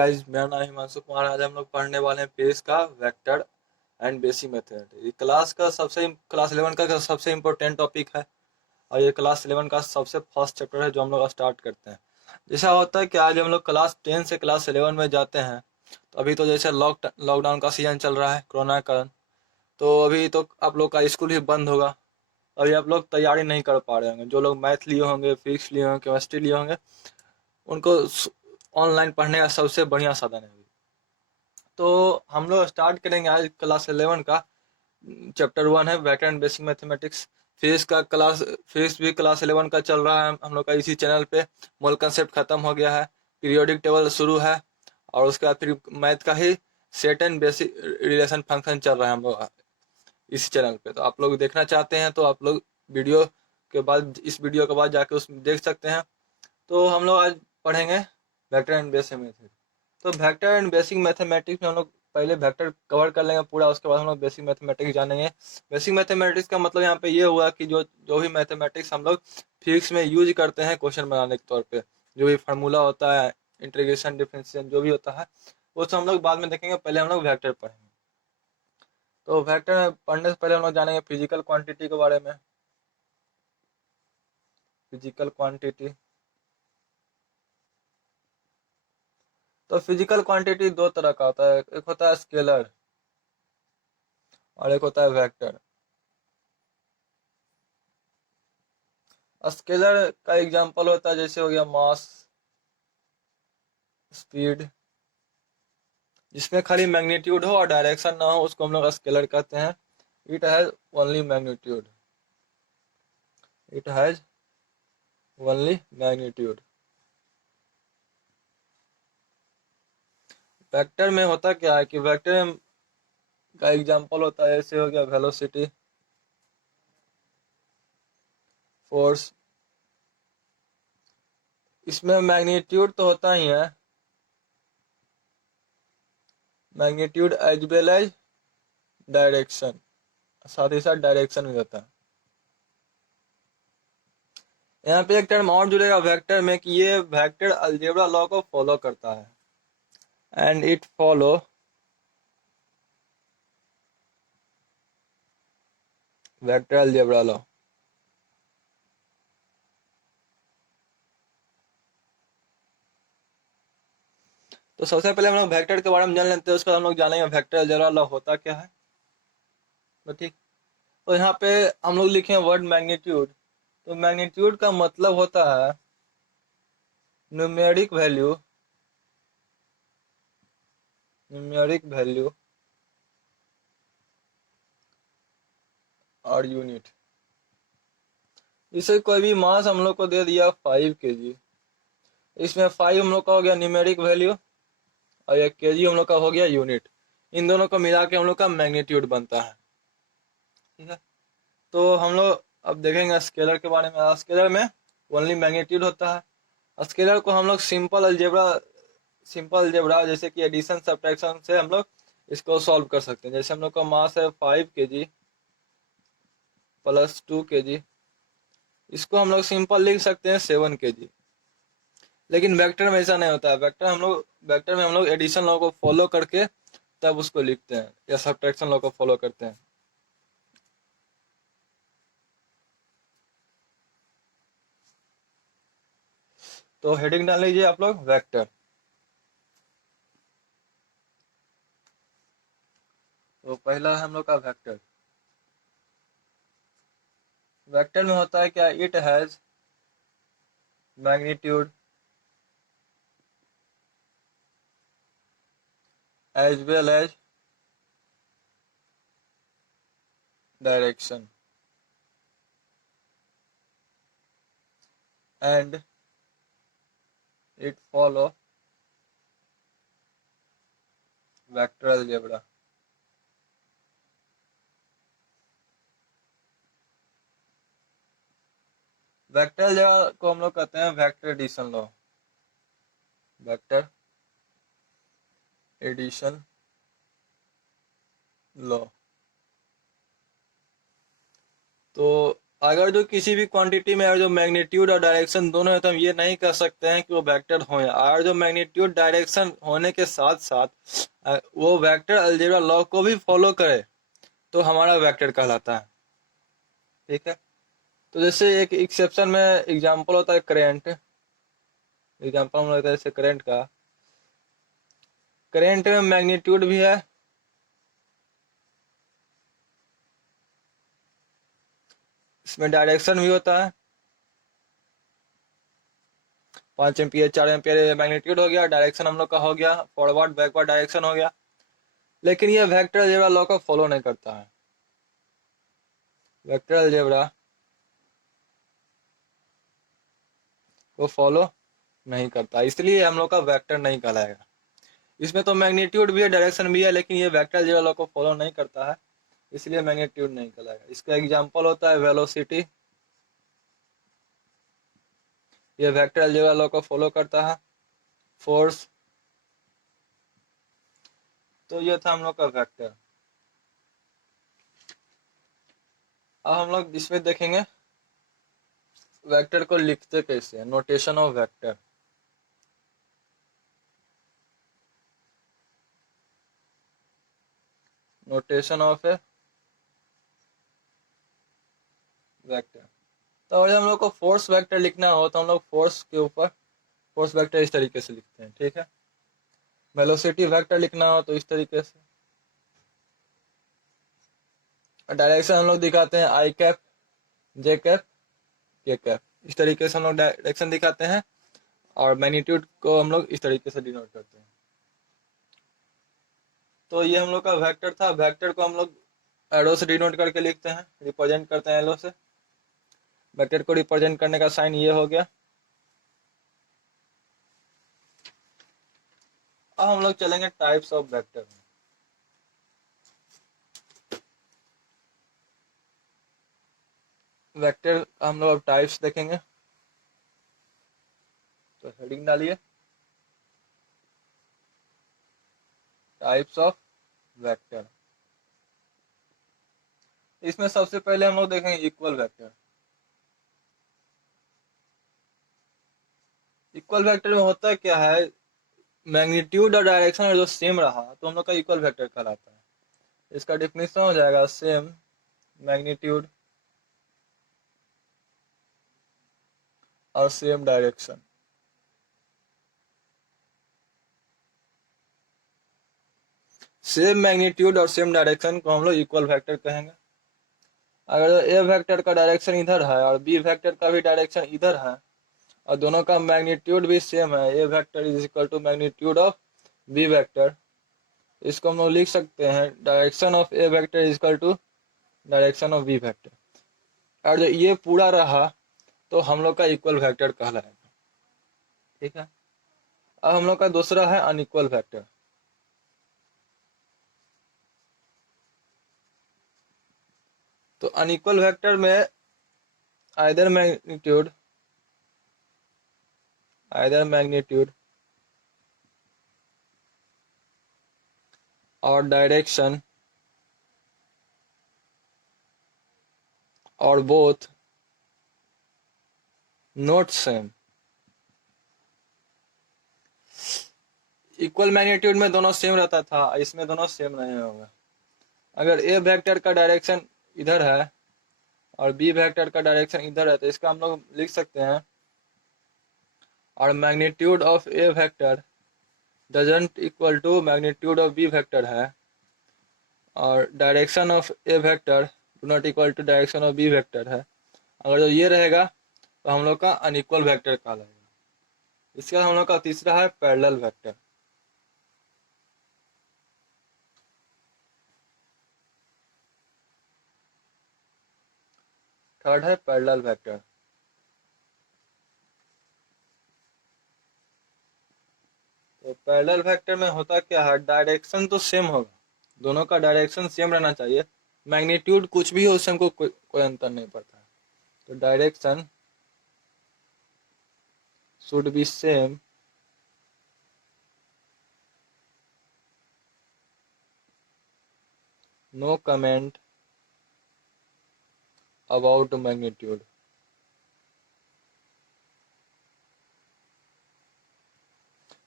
Guys, मेरा नाम हिमांशु कुमार। आज हम लोग पढ़ने वाले हैं पेज का वेक्टर एंड बेसिक मेथड। ये क्लास 11 का सबसे इम्पोर्टेंट टॉपिक है और ये क्लास 11 का सबसे फर्स्ट चैप्टर है जो हम लोग स्टार्ट करते हैं। जैसा होता है कि आज हम लोग क्लास 10 से क्लास 11 में जाते हैं, तो अभी तो जैसे लॉकडाउन का सीजन चल रहा है कोरोना के कारण, तो अभी तो आप लोग का स्कूल भी बंद होगा। अभी आप लोग तैयारी नहीं कर पा रहे होंगे। जो लोग मैथ लिए होंगे, फिजिक्स लिए होंगे, केमिस्ट्री लिए होंगे, उनको ऑनलाइन पढ़ने का सबसे बढ़िया साधन है। तो हम लोग स्टार्ट करेंगे आज क्लास 11 का। चैप्टर 1 है vector and basic mathematics. Physics भी क्लास 11 का चल रहा है हम लोग का इसी चैनल पे। मोल कंसेप्ट खत्म हो गया है, पीरियोडिक टेबल शुरू है, और उसके बाद फिर मैथ का ही set and basic relation function चल रहा है हम लोग इस चैनल पे। तो आप लोग देखना चाहते हैं तो आप लोग वीडियो के बाद, इस वीडियो के बाद जाके उसमें देख सकते हैं। तो हम लोग आज पढ़ेंगे वेक्टर एंड बेसिक मैथमेटिक्स। तो वेक्टर एंड बेसिक मैथमेटिक्स में हम लोग पहले वेक्टर कवर कर लेंगे पूरा, उसके बाद हम लोग बेसिक मैथमेटिक्स जानेंगे। बेसिक मैथमेटिक्स का मतलब यहाँ पे ये हुआ कि जो जो भी मैथमेटिक्स हम लोग फिजिक्स में यूज करते हैं क्वेश्चन बनाने के तौर पे, जो भी फार्मूला होता है, इंटीग्रेशन, डिफरेंशिएशन, जो भी होता है, वो सब हम लोग बाद में देखेंगे। पहले हम लोग वेक्टर पढ़ेंगे। तो वेक्टर पढ़ने से पहले हम लोग जानेंगे फिजिकल क्वांटिटी के बारे में। फिजिकल क्वांटिटी, तो फिजिकल क्वांटिटी दो तरह का होता है। एक होता है स्केलर और एक होता है वेक्टर। स्केलर का एग्जांपल होता है जैसे हो गया मास, स्पीड। जिसमें खाली मैग्नीट्यूड हो और डायरेक्शन ना हो उसको हम लोग स्केलर कहते हैं। It has only magnitude, it has only magnitude. Vector में होता क्या है कि वेक्टर का एग्जांपल होता है जैसे हो गया वेलोसिटी, फोर्स। इसमें मैग्नीट्यूड तो होता ही है, magnitude as well as direction, साथ ही साथ डायरेक्शन भी होता है। यहाँ पे एक टर्म और जुड़ेगा वेक्टर में कि ये वेक्टर अलजेब्रा लॉ को फॉलो करता है, and it follow vector algebra law. तो सबसे पहले हम लोग वेक्टर के बारे में जान लेते हैं, उसके बाद हम लोग जानेंगे वेक्टर अलजेब्रा लॉ होता क्या है। तो ठीक, तो यहाँ पे हम लोग लिखे वर्ड मैग्नीट्यूड। तो मैग्नीट्यूड का मतलब होता है न्यूमेरिक वैल्यू, न्यूमेरिक वैल्यू और यूनिट। इसे कोई भी मास हम लोग को दे दिया 5 kg, इसमें 5 हम लोग का हो गया न्यूमेरिक वैल्यू और 1 kg हम लोग का हो गया यूनिट। इन दोनों को मिला के हम लोग का मैग्नीट्यूड बनता है। ठीक है, तो हम लोग अब देखेंगे स्केलर के बारे में। स्केलर में ओनली मैग्नीट्यूड होता है। स्केलर को हम लोग सिंपल अलजेब्रा जैसे कि एडिशन सब्ट्रैक्शन से हम लोग इसको सॉल्व कर सकते हैं। जैसे हम लोग का मास है 5 kg प्लस 2 kg, इसको हम लोग सिंपल लिख सकते हैं 7 kg। लेकिन वेक्टर में ऐसा नहीं होता है। वेक्टर में हम लोग एडिशन लॉ को फॉलो करके तब उसको लिखते हैं, या सब्ट्रैक्शन लॉ को फॉलो करते हैं। तो हेडिंग डाल लीजिए आप लोग वेक्टर। तो पहला है हम लोग का वेक्टर। वेक्टर में होता है क्या, it has magnitude as well as direction and it follow vector algebra. Vector algebra को हम लोग कहते हैं vector addition law, vector addition law. तो अगर जो किसी भी क्वांटिटी में अगर जो मैग्नीट्यूड और डायरेक्शन दोनों है तो हम ये नहीं कह सकते हैं कि वो वेक्टर हो। और जो मैग्नीट्यूड डायरेक्शन होने के साथ साथ वो वेक्टर अलजेब्रा लॉ को भी फॉलो करे तो हमारा वेक्टर कहलाता है। ठीक है, तो जैसे एक एक्सेप्शन में एग्जांपल होता है करेंट। एग्जांपल हम लेते हैं जैसे करंट का। करंट में मैग्नीट्यूड भी है, इसमें डायरेक्शन भी होता है। 5 एम्पियर 4 एम्पियर मैग्नीट्यूड हो गया, डायरेक्शन हम लोग का हो गया फॉरवर्ड बैकवर्ड डायरेक्शन हो गया। लेकिन ये वेक्टर अलजेब्रा लॉ को फॉलो नहीं करता है। वेक्टर अलजेब्रा को फॉलो नहीं करता, इसलिए हम लोग का वेक्टर नहीं कहलाएगा। इसमें तो मैग्नीट्यूड भी है डायरेक्शन भी है, लेकिन ये वेक्टर अलजेब्रा लॉ को फॉलो नहीं करता है, इसलिए मैग्नीट्यूड नहीं कहलाएगा। इसका एग्जांपल होता है वेलोसिटी, ये वेक्टर अलजेब्रा लॉ को फॉलो करता है। फोर्स, तो ये था हम लोग का वेक्टर। अब हम लोग इसमें देखेंगे वेक्टर को लिखते कैसे हैं, notation of vector. Notation of A vector. तो अगर हम लोग को फोर्स वेक्टर लिखना हो तो हम लोग फोर्स के ऊपर फोर्स वेक्टर इस तरीके से लिखते हैं। ठीक है, वेलोसिटी वेक्टर लिखना हो तो इस तरीके से। डायरेक्शन हम लोग दिखाते हैं आई कैप, जे कैप, के कैप, इस तरीके से हम लोग डायरेक्शन दिखाते हैं। और मैग्नीट्यूड को हम लोग इस तरीके से डिनोट करते हैं। तो ये हम लोग का वेक्टर था। वेक्टर को हम लोग एरो से डिनोट करके लिखते हैं, रिप्रेजेंट करते हैं एरो से। वेक्टर को रिप्रेजेंट करने का साइन ये हो गया। अब हम लोग चलेंगे टाइप्स ऑफ वेक्टर में। वेक्टर हम लोग अब टाइप्स देखेंगे, तो हेडिंग डालिए टाइप्स ऑफ वेक्टर। इसमें सबसे पहले हम लोग देखेंगे इक्वल वेक्टर। इक्वल वेक्टर में होता क्या है, मैग्नीट्यूड और डायरेक्शन अगर जो सेम रहा तो हम लोग का इक्वल वेक्टर कहलाता है। इसका डिफिनेशन हो जाएगा सेम मैग्नीट्यूड और सेम डायरेक्शन। सेम मैग्नीट्यूड और सेम डायरेक्शन को हम लोग इक्वल वेक्टर कहेंगे। अगर ए वेक्टर का डायरेक्शन इधर है और बी वेक्टर का भी डायरेक्शन इधर है और दोनों का मैग्नीट्यूड भी सेम है, A vector is equal to magnitude of B vector, इसको हम लोग लिख सकते हैं direction of A vector is equal to direction of B vector. और जो ये पूरा रहा तो हम लोग का इक्वल वेक्टर कहलाएगा। ठीक है, अब हम लोग का दूसरा है अनइक्वल वेक्टर। तो अनइक्वल वेक्टर में आइदर मैग्नीट्यूड और डायरेक्शन और both not same. Equal magnitude में दोनों सेम रहता था, इसमें दोनों सेम नहीं होगा। अगर ए वेक्टर का डायरेक्शन इधर है और बी वेक्टर का डायरेक्शन इधर है तो इसका हम लोग लिख सकते हैं और magnitude of A vector doesn't equal to magnitude of B vector है और direction of A vector do not equal to direction of B vector है। अगर जो ये रहेगा तो हम लोग का अनइक्वल वेक्टर कहलाएगा। इसके बाद हम लोग का तीसरा है पैरेलल वेक्टर। थर्ड है पैरेलल वेक्टर। तो पैरेलल वेक्टर में होता क्या है, डायरेक्शन तो सेम होगा, दोनों का डायरेक्शन सेम रहना चाहिए। मैग्नीट्यूड कुछ भी हो उससे हमको कोई अंतर नहीं पड़ता है। तो direction should be same no comment about magnitude.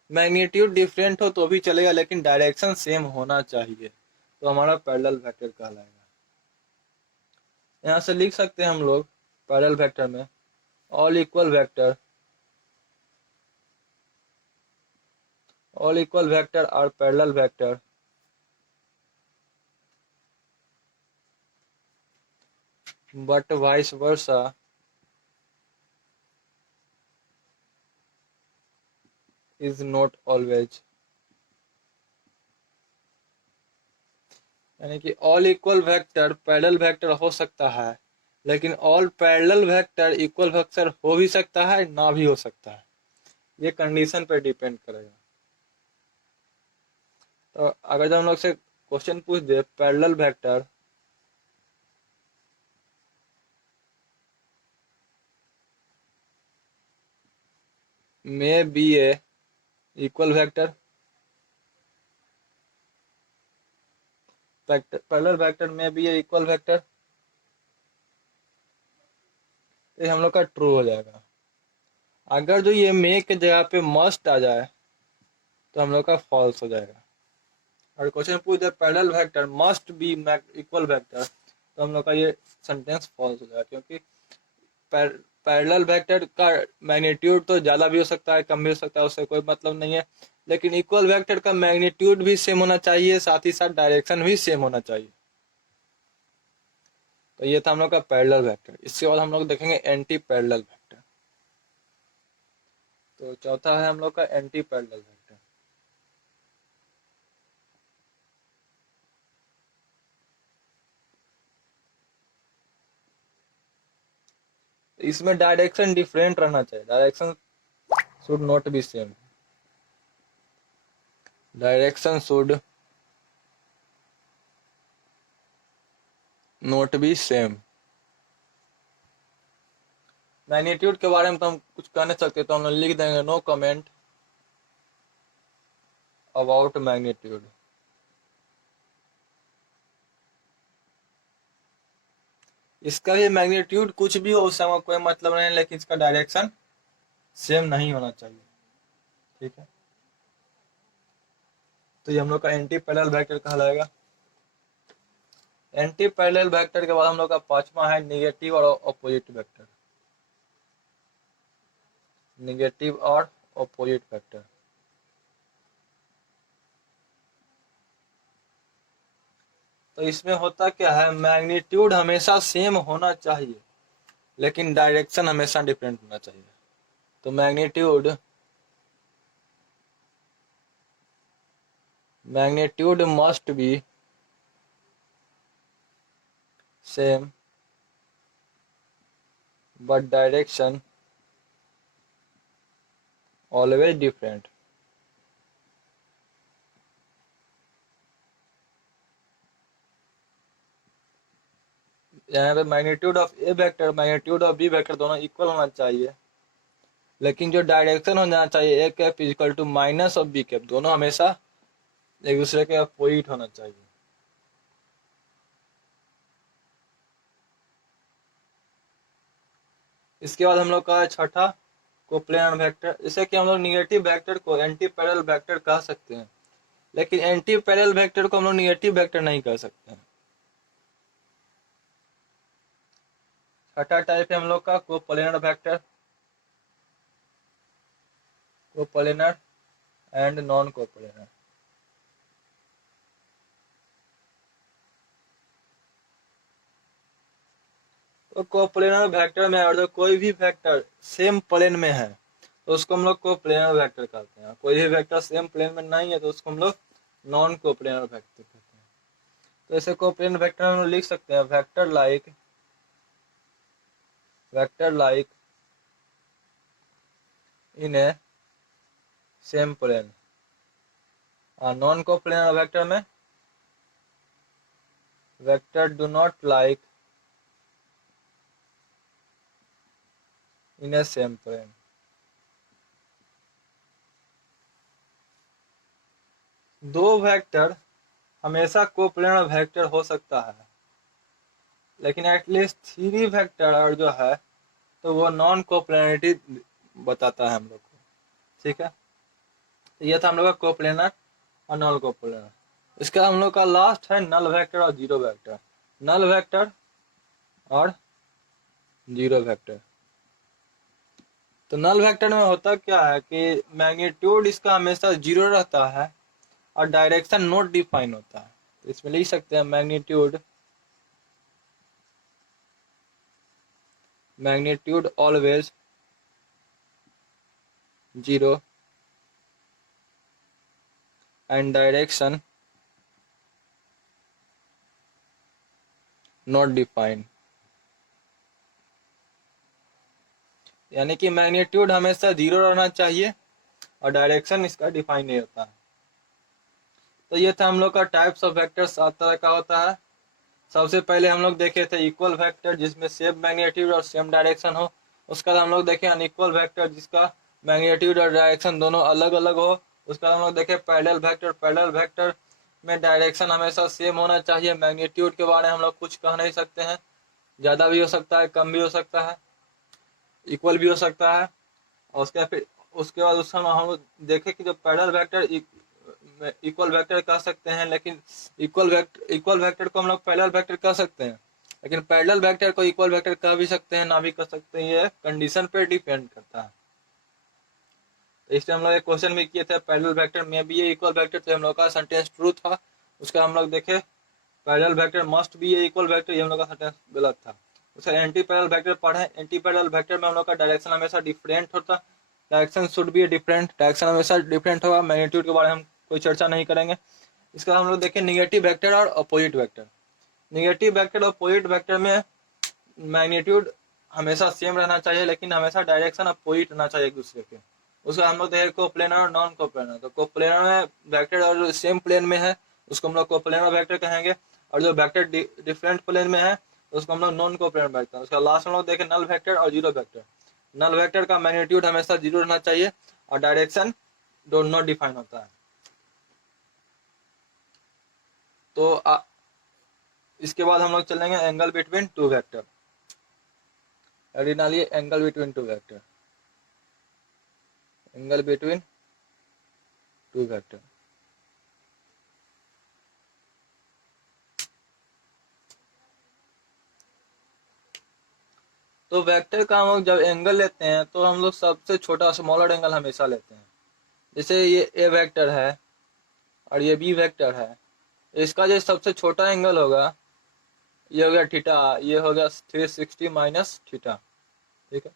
Magnitude different हो तो भी चलेगा लेकिन डायरेक्शन सेम होना चाहिए, तो हमारा पैरेलल वेक्टर कहलाएगा। यहाँ से लिख सकते हैं हम लोग पैरेलल वेक्टर में all equal vector are parallel vector but vice versa is not always। यानी कि all equal vector parallel vector हो सकता है, लेकिन all parallel vector equal vector हो भी सकता है, ना भी हो सकता है, ये कंडीशन पर डिपेंड करेगा। तो अगर जब हम लोग से क्वेश्चन पूछ दे पैरेलल वेक्टर में बी ए इक्वल वेक्टर, पैरेलल वेक्टर में बी ए इक्वल वेक्टर, तो हम लोग का ट्रू हो जाएगा। अगर जो ये मे के जगह पे मस्ट आ जाए तो हम लोग का फॉल्स हो जाएगा। और क्वेश्चन पूछ दे parallel vector must be equal vector, तो हम लोग का ये सेंटेंस फॉल्स हो जाएगा, क्योंकि पैरेलल वेक्टर का मैग्नीट्यूड तो ज़्यादा भी हो सकता है, कम भी हो सकता है, उससे कोई मतलब नहीं है, लेकिन इक्वल वेक्टर का मैग्नीट्यूड भी सेम होना चाहिए, साथ ही साथ डायरेक्शन भी सेम होना चाहिए। तो ये था हम लोग का पैरेलल वेक्टर। इसके बाद हम लोग देखेंगे एंटी पैरेलल वेक्टर। तो चौथा है हम लोग का एंटी पैरेलल वेक्टर। इसमें डायरेक्शन डिफरेंट रहना चाहिए, direction should not be same, direction should not be same. Magnitude के बारे में तो हम कुछ कह नहीं सकते, तो हम लोग लिख देंगे नो कमेंट अबाउट मैग्नीट्यूड। इसका भी मैग्नीट्यूड कुछ भी हो उससे कोई मतलब नहीं, लेकिन इसका डायरेक्शन सेम नहीं होना चाहिए। ठीक है, तो ये हम लोग का एंटी पैरेलल वेक्टर कहलाएगा। एंटी पैरेलल वेक्टर के बाद हम लोग का पांचवा है निगेटिव और ऑपोजिट वेक्टर। निगेटिव और ऑपोजिट वेक्टर। तो इसमें होता क्या है, मैग्नीट्यूड हमेशा सेम होना चाहिए लेकिन डायरेक्शन हमेशा डिफरेंट होना चाहिए। तो magnitude must be same but direction always different। यहाँ पे magnitude of A vector magnitude of B vector दोनों इक्वल होना चाहिए, लेकिन जो डायरेक्शन होना चाहिए A cap equal to minus of B cap, दोनों हमेशा एक दूसरे के अपोजिट होना चाहिए। इसके बाद हम लोग का छठा कोप्लेनर वेक्टर। जैसे कि हम लोग निगेटिव वेक्टर को एंटी पैरेलल वेक्टर कह सकते हैं, लेकिन एंटी पैरेलल वेक्टर को हम लोग निगेटिव वेक्टर नहीं कह सकते हैं। छठा टाइप है हम लोग का coplanar vector, coplanar and non coplanar. तो कोप्लेनर वेक्टर में अगर कोई भी वेक्टर सेम प्लेन में है तो उसको हम लोग कोप्लेनर वेक्टर कहते हैं। कोई भी वेक्टर सेम प्लेन में नहीं है तो उसको हम लोग नॉन कोप्लेनर वेक्टर कहते हैं। तो ऐसे कोप्लेनर वेक्टर हम लोग लिख सकते हैं vector like in a same plane. Non coplanar vector में vector do not like in a same plane. दो वेक्टर हमेशा कोप्लेनर वेक्टर हो सकता है लेकिन एटलीस्ट थ्री वेक्टर जो है तो वो नॉन कोप्लेनरिटी बताता है हम लोग को। ठीक है, तो ये था हम लोग का कोप्लेनर और नॉन कोप्लेनर। इसका हम लोग का लास्ट है नल वेक्टर और जीरो वेक्टर। नल वेक्टर और जीरो वेक्टर। तो नल वेक्टर में होता क्या है कि मैग्नीट्यूड इसका हमेशा जीरो रहता है और डायरेक्शन नॉट डिफाइन होता है। तो इसमें लिख सकते हैं magnitude always zero and direction not defined. यानी कि मैग्नीट्यूड हमेशा जीरो रहना चाहिए और डायरेक्शन इसका डिफाइन नहीं होता है। तो ये था हम लोग का टाइप्स ऑफ वेक्टर 7 तरह का होता है। सबसे पहले हम लोग देखे थे इक्वल वेक्टर जिसमें सेम मैग्नीट्यूड और सेम डायरेक्शन हो। उसका हम लोग देखे अनइक्वल वेक्टर जिसका मैग्नीट्यूड और डायरेक्शन दोनों अलग अलग हो। उसका हम लोग देखे पैरेलल वेक्टर। पैरेलल वेक्टर में डायरेक्शन हमेशा सेम होना चाहिए। मैग्नीट्यूड के बारे में हम लोग कुछ कह नहीं सकते हैं, ज़्यादा भी हो सकता है, कम भी हो सकता है, इक्वल भी हो सकता है। और उसके बाद उसका हम देखे कि जो पैरेलल वेक्टर इक्वल वेक्टर कह सकते हैं, लेकिन इक्वल वेक्टर को हम लोग पैरेलल वेक्टर कह सकते हैं, लेकिन पैरेलल वेक्टर को इक्वल वेक्टर कह भी सकते हैं, ना भी कह सकते हैं। ये कंडीशन पे डिपेंड करता है। तो इसलिए हम लोग एक क्वेश्चन भी किए थे पैरेलल वेक्टर में भी ये इक्वल वेक्टर, तो हम लोग का सेंटेंस ट्रू था। उसका हम लोग देखे पैरेलल वेक्टर मस्ट भी ये इक्वल वेक्टर, ये हम लोग का सेंटेंस गलत था। उसका एंटी पैरेलल वेक्टर पढ़े। एंटी पैरेलल वेक्टर में हम लोग का डायरेक्शन हमेशा डिफरेंट होता। Direction should be different, direction हमेशा डिफरेंट होगा। मैग्नीट्यूड के बारे में हम कोई चर्चा नहीं करेंगे। इसका हम लोग देखें निगेटिव वेक्टर और अपोजिट वेक्टर। निगेटिव वेक्टर और अपोजिट वेक्टर में मैग्नीट्यूड हमेशा सेम रहना चाहिए, लेकिन हमेशा डायरेक्शन अपोजिट रहना चाहिए एक दूसरे के। उसका हम लोग देखें कोप्लेनर और नॉन कोप्लेनर। तो कोप्लेनर में वेक्टर और सेम प्लेन में है उसको हम लोग कोप्लेनर वेक्टर कहेंगे, और जो वेक्टर डिफरेंट प्लेन में है उसको हम लोग नॉन कोप्लेनर वेक्टर। उसका लास्ट हम लोग देखें नल वेक्टर और जीरो वेक्टर। नल वेक्टर का मैग्नीट्यूड हमेशा जीरो रहना चाहिए और डायरेक्शन डोंट नॉट डिफाइन होता है। तो इसके बाद हम लोग चलेंगे एंगल बिटवीन टू वेक्टर। डालिए angle between two vector. Angle between two vector. तो वेक्टर का हम लोग जब एंगल लेते हैं तो हम लोग सबसे छोटा स्मॉलर एंगल हमेशा लेते हैं। जैसे ये ए वेक्टर है और ये बी वेक्टर है, इसका जो सबसे छोटा एंगल होगा ये हो गया थीटा, ये हो गया 360 माइनस थीटा। ठीक है,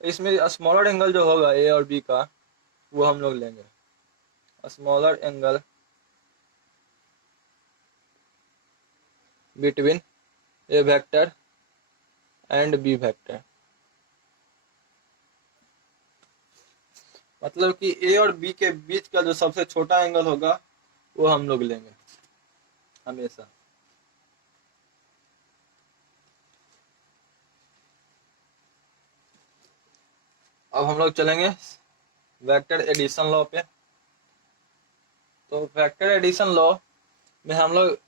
इसमें स्मॉलर एंगल जो होगा ए और बी का वो हम लोग लेंगे smaller angle between A vector and B vector. मतलब कि ए और बी के बीच का जो सबसे छोटा एंगल होगा वो हम लोग लेंगे हमेशा। अब हम लोग चलेंगे वेक्टर एडिशन लॉ पे। तो वेक्टर एडिशन लॉ में हम लोग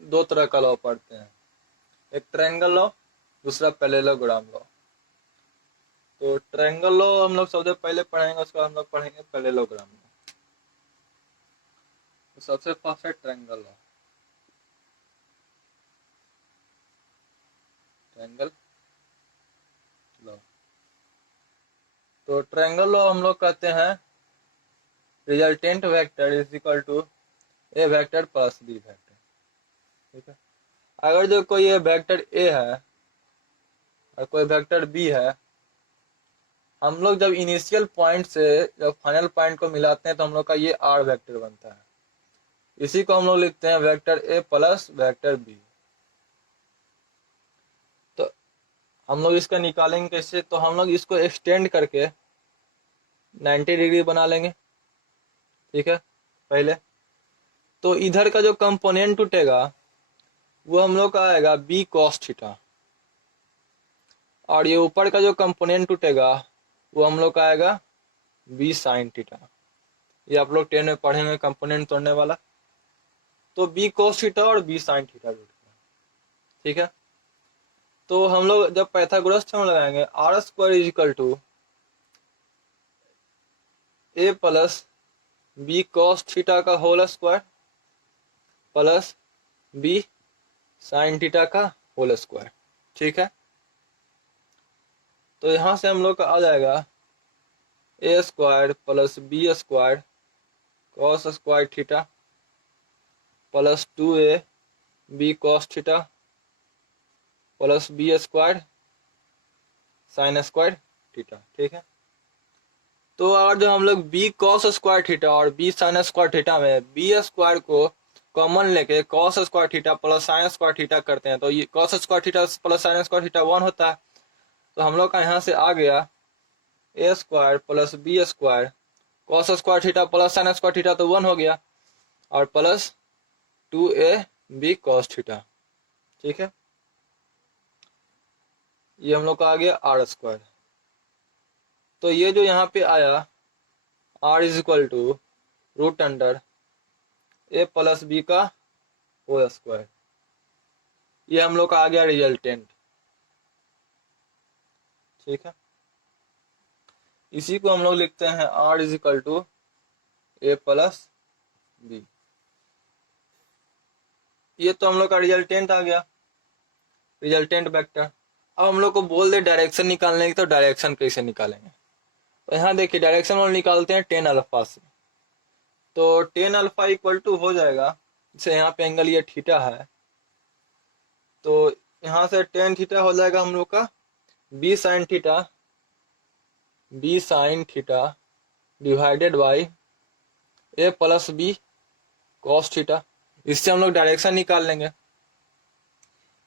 दो तरह का लॉ पढ़ते हैं, एक ट्रायंगल लॉ, दूसरा पैरेललोग्राम लॉ। तो ट्रायंगल लॉ हम लोग सबसे पहले पढ़ेंगे, उसका हम लोग पढ़ेंगे पैरेललोग्राम लॉ। तो सबसे फर्स्ट है ट्रायंगल लॉ। ट्रायंगल लॉ, तो ट्रायंगल लॉ हम लोग कहते हैं resultant vector is equal to A vector plus B vector. ठीक है, अगर जो कोई ये वेक्टर ए है और कोई वेक्टर बी है, हम लोग जब इनिशियल पॉइंट से जब फाइनल पॉइंट को मिलाते हैं तो हम लोग का ये आर वेक्टर बनता है। इसी को हम लोग लिखते हैं vector A plus vector B. तो हम लोग इसका निकालेंगे कैसे, तो हम लोग इसको एक्सटेंड करके 90 डिग्री बना लेंगे। ठीक है, पहले तो इधर का जो कंपोनेंट टूटेगा वो हम लोग का आएगा बी कॉस थीटा, और ये ऊपर का जो कंपोनेंट टूटेगा वो हम लोग का आएगा बी साइन थीटा। ये आप लोग 10 में पढ़ेंगे कंपोनेंट तोड़ने वाला। तो बी कॉस थीटा और बी साइन थीटा टूट गया। ठीक है। तो हम लोग जब पाइथागोरस थ्योरम लगाएंगे, R square is equal to A plus B cos theta का whole square plus B sine theta का होल स्क्वायर। ठीक है। तो यहां से हम लोग का आ जाएगा A square plus B square cos square theta plus 2a B cos theta plus B square sine square theta. ठीक है। तो अगर जो हम लोग बी कॉस स्क्वायर थीटा और बी साइन स्क्वायर थीटा में बी स्क्वायर को कॉमन लेके cos square theta plus sine square theta करते हैं, तो ये cos square theta plus sine square theta 1 होता है। तो हम लोग का यहाँ से आ गया A square plus B square cos square theta plus sine square theta तो 1 हो गया, और plus 2a B cos theta. ठीक है। ये हम लोग का आ गया आर स्क्वायर। तो ये जो यहाँ पे आया R is equal to root under A plus B का होल स्क्वायर, ये हम लोग का आ गया रिजल्टेंट। ठीक है। इसी को हम लोग लिखते हैं R is equal to A plus B. ये तो हम लोग का रिजल्टेंट आ गया, रिजल्टेंट वेक्टर। अब हम लोग को बोल दे डायरेक्शन निकालने की, तो डायरेक्शन कैसे निकालेंगे? तो यहाँ देखिए डायरेक्शन हम निकालते हैं टेन अल्फा से। तो टेन अल्फा इक्वल टू हो जाएगा, जैसे यहाँ पे एंगल ये थीटा है, तो यहाँ से टेन थीटा हो जाएगा हम लोग का B sine theta divided by A plus B cos theta. इससे हम लोग डायरेक्शन निकाल लेंगे।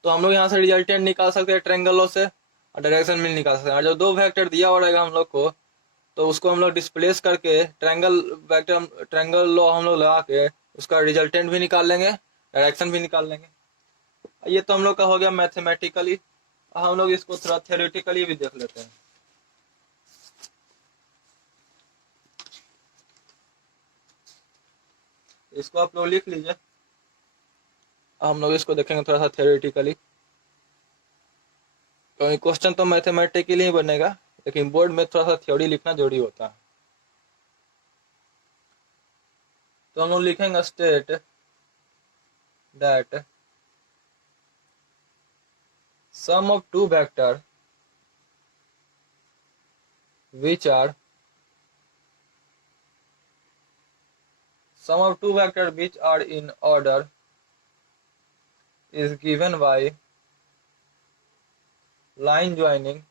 तो हम लोग यहाँ से रिजल्टेंट निकाल सकते हैं ट्रायंगलों से, और डायरेक्शन भी निकाल सकते हैं। और जब दो वेक्टर दिया हो रहेगा हम लोग को, तो उसको हम लोग डिस्प्लेस करके ट्रायंगल वेक्टर ट्रायंगल लॉ हम लोग लगा के उसका रिजल्टेंट भी निकाल लेंगे, डायरेक्शन भी निकाल लेंगे। ये तो हम लोग का हो गया मैथमेटिकली। हम लोग इसको थोड़ा थ्योरेटिकली भी देख लेते हैं। इसको आप लोग लिख लीजिए, हम लोग इसको देखेंगे थोड़ा सा थ्योरेटिकली, क्योंकि क्वेश्चन तो मैथमेटिकली ही बनेगा, लेकिन बोर्ड में थोड़ा सा थ्योरी लिखना जरूरी होता है। तो हम लोग लिखेंगे state that sum of two vector which are sum of two vector which are in order is given by line joining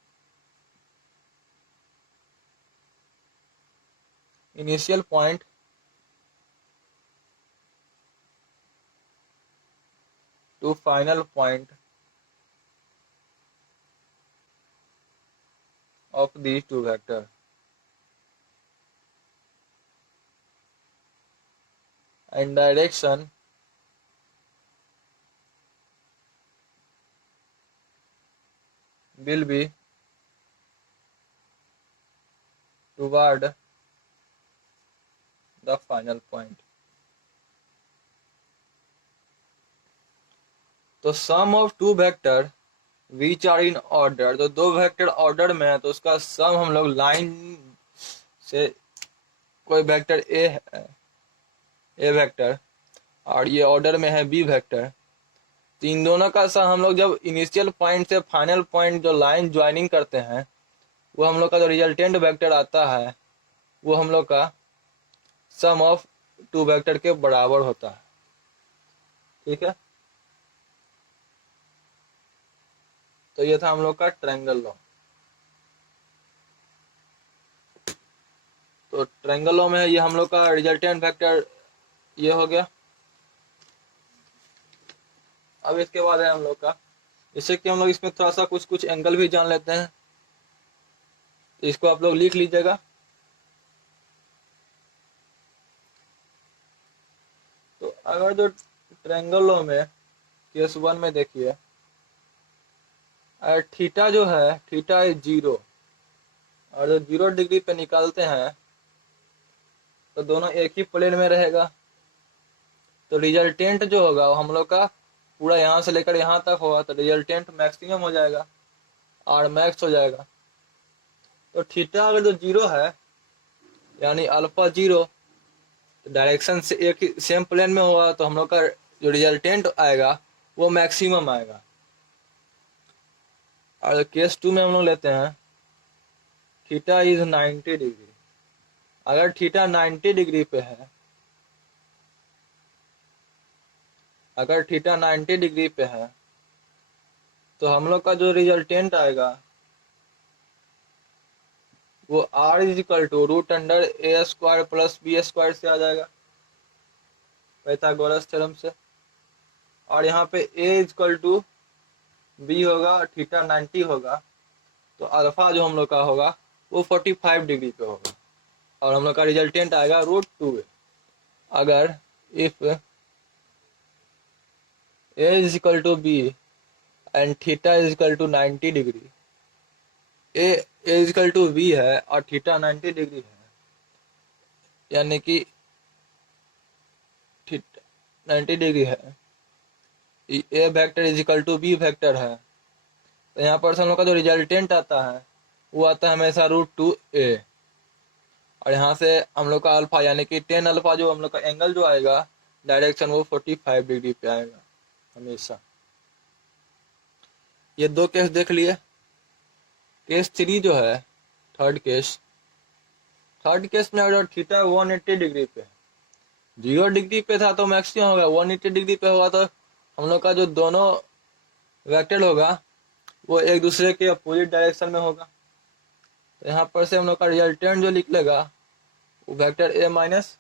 initial point to final point of these two vector, and direction will be toward the final point. तो sum of two vector which are in order, तो दो vector order में है तो उसका सम हम लोग line से, कोई वेक्टर ए है ए वेक्टर और ये ऑर्डर में है बी वेक्टर, तो इन दोनों का सम हम लोग जब इनिशियल पॉइंट से फाइनल पॉइंट जो लाइन ज्वाइनिंग करते हैं, वो हम लोग का जो रिजल्टेंट वेक्टर आता है वो हम लोग का सम ऑफ टू वेक्टर के बराबर होता है। ठीक है। तो ये था हम लोग का ट्रायंगल लॉ। तो ट्रायंगल लॉ में ये हम लोग का रिजल्टेंट वेक्टर ये हो गया। अब इसके बाद है हम लोग का, जैसे कि हम लोग इसमें थोड़ा सा कुछ कुछ एंगल भी जान लेते हैं, तो इसको आप लोग लिख लीजिएगा। तो अगर जो ट्रायंगल लॉ में केस 1 में देखिए, थीटा जो है थीटा इज 0, और जो 0 डिग्री पे निकालते हैं तो दोनों एक ही प्लेन में रहेगा। तो रिजल्टेंट जो होगा वो हम लोग का पूरा यहाँ से लेकर यहाँ तक होगा तो रिजल्टेंट मैक्सिमम हो जाएगा, आर मैक्स हो जाएगा। तो थीटा अगर जो 0 है यानी अल्फा 0, तो डायरेक्शन से एक ही सेम प्लेन में होगा तो हम लोग का जो रिजल्टेंट आएगा वो मैक्सिमम आएगा। और केस 2 में हम लोग लेते हैं थीटा इज 90 डिग्री। अगर थीटा 90 डिग्री पे है, अगर थीटा 90 डिग्री पे है तो हम लोग का जो रिजल्टेंट आएगा वो r is equal to root under A square plus B square से आ जाएगा पाइथागोरस थ्योरम से। और यहाँ पे a इजिकल टू बी होगा, थीटा 90 होगा, तो अल्फा जो हम लोग का होगा वो 45 डिग्री पे होगा और हम लोग का रिजल्टेंट आएगा √2a। अगर if a is equal to B and theta is equal to 90 degree, a is equal to B है और थीटा 90 डिग्री है, यानी कि थीटा 90 डिग्री है, a vector is equal to B vector है, तो यहाँ पर हम लोग का जो रिजल्टेंट आता है वो आता है हमेशा √2a। और यहाँ से हम लोग का अल्फा यानी कि 10 अल्फा जो हम लोग का एंगल जो आएगा डायरेक्शन वो 45 डिग्री पे आएगा हमेशा। ये दो केस देख लिए। केस 3 जो है थर्ड केस में अगर थीटा 180 डिग्री पे, 0 डिग्री पे था तो मैक्सिमम होगा, 180 डिग्री पे होगा तो हम लोग का जो दोनों वेक्टर होगा वो एक दूसरे के अपोजिट डायरेक्शन में होगा। तो यहाँ पर से हम लोग का रिजल्टेंट जो निकलेगा वो vector a minus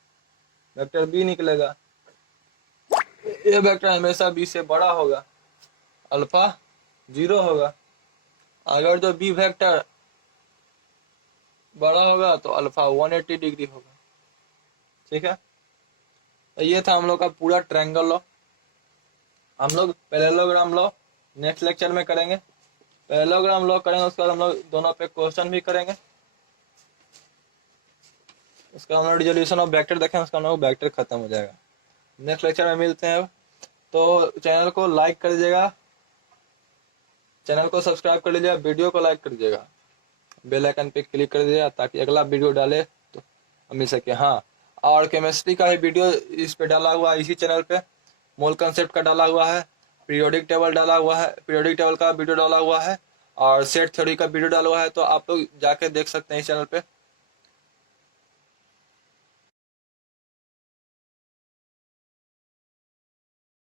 vector b निकलेगा। a वेक्टर हमेशा b से बड़ा होगा, अल्फा 0 होगा। अगर जो b वेक्टर बड़ा होगा तो अल्फा 180 डिग्री होगा। ठीक है, तो ये था हम लोग का पूरा ट्रायंगल लॉ। हम लोग पैरेललोग्राम लॉ नेक्स्ट लेक्चर में करेंगे। पैरेललोग्राम लॉ करेंगे, उसके बाद हम लोग दोनों पे क्वेश्चन भी करेंगे। उसका हम लोग रिजोल्यूशन ऑफ वेक्टर देखें, उसका हम लोग वेक्टर खत्म हो जाएगा। नेक्स्ट लेक्चर में मिलते हैं। तो चैनल को लाइक कर दीजिएगा, चैनल को सब्सक्राइब कर लीजिएगा, वीडियो को लाइक कर दीजिएगा, बेल आइकन पे क्लिक कर दीजिएगा ताकि अगला वीडियो डाले तो मिल सके। हाँ, और केमिस्ट्री का ही वीडियो इस पे डाला हुआ है, इसी चैनल पे मोल कंसेप्ट का डाला हुआ है, पीरियोडिक टेबल डाला हुआ है, पीरियोडिक टेबल का वीडियो डाला हुआ है और सेट थ्योरी का वीडियो डाला हुआ है। तो आप लोग जाके देख सकते हैं इस चैनल पे।